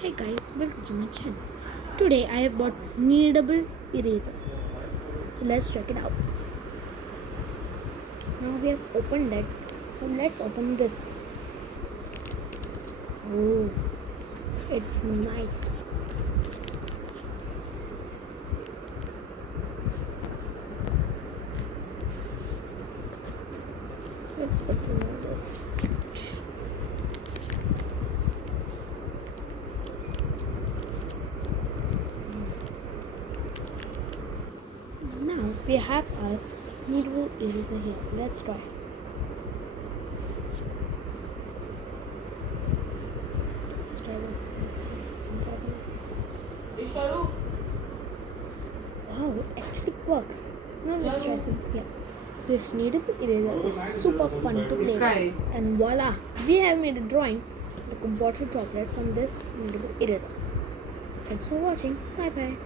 Hey guys, welcome to my channel. Today I have bought kneadable eraser. Let's check it out. Now we have opened it. Now let's open this. Oh, it's nice. Let's open this. Now we have our kneadable eraser here. Let's try. Let's try one. Wow, it actually works. Now let's try something here. This kneadable eraser is super fun to play with. And voila, we have made a drawing with a water droplet from this kneadable eraser. Thanks for watching. Bye bye.